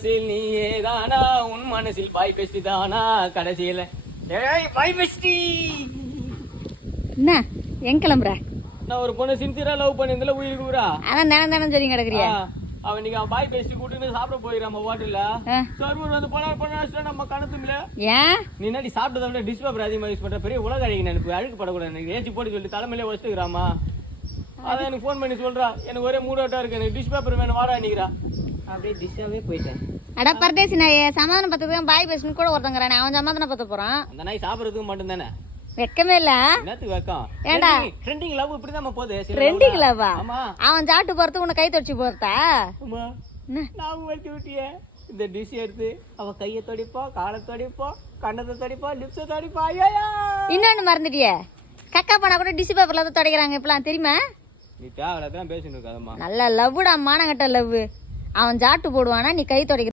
நீயே தானா உன் மனசில் பாய் பெஸ்டி தானா கடைசியில பாய் பெஸ்டி. என்ன எங்க கிளம்புற? நான் ஒரு பொண்ணு சின்சியரா லவ் பண்ணிருந்தல உயிருக்கு ஊரா. அதான் தினம் தினம் சொல்லி கிடக்குறியா? அவன் இன்னைக்கு அவன் பாய் பெஸ்டி கூட்டிட்டு சாப்பிட போயிடாம ஹோட்டல்ல. சர்வர் வந்து போனா நம்ம கணத்துமில்ல. ஏன் நீ என்ன சாப்பிட்டதை விட டிஷ் பேப்பர் அதிகமா யூஸ் பண்ற பெரிய உலக அழகி நினைப்பு அழுக்கு படக்கூடாது. எனக்கு ஏச்சி போட்டு சொல்லி தலைமையிலே வச்சுக்கிறாமா. அதான் எனக்கு ஃபோன் பண்ணி சொல்றா எனக்கு ஒரே மூடோட்டா இருக்கு எனக்கு டிஷ் பேப்பர் வேணும் வாடா நிக்கிறா. அப்படியே டிஷ்ஷாவே போயிட்டேன். அட பரதேசி நாயே சமாதானம் பத்ததுக்கு பாய் பேசணும் கூட ஒருத்தங்கிறானே அவன் சமாதானம் பத்த போறான். அந்த நாய் சாப்பிடறதுக்கு மட்டும் தானே வெக்கமே இல்ல. என்னத்துக்கு வெக்கம்? ஏண்டா ட்ரெண்டிங் லவ் இப்படிதான் போகுது. ட்ரெண்டிங் லவ்வா? ஆமா. அவன் சாப்பிட்டு போறது உன்னை கை தொடச்சு போறதா? ஆமா. நான் வச்சு விட்டியே இந்த டிஷ் எடுத்து அவ கையை தொடிப்பா காலை தொடிப்பா கண்ணத்தை தொடிப்பா லிப்ஸை தொடிப்பா. ஐயா இன்னொன்னு மறந்துட்டியே கக்கா பண்ணா கூட டிஷ் பேப்பர்ல தான் தொடக்கிறாங்க இப்பெல்லாம் தெரியுமா? நீ தேவையில்லாதான் பேசிட்டு இருக்காதம்மா. நல்ல லவ்வுடா மானங்கட்ட லவ். அவன் சாப்பிட்டு போடுவானா நீ கை தொடக்க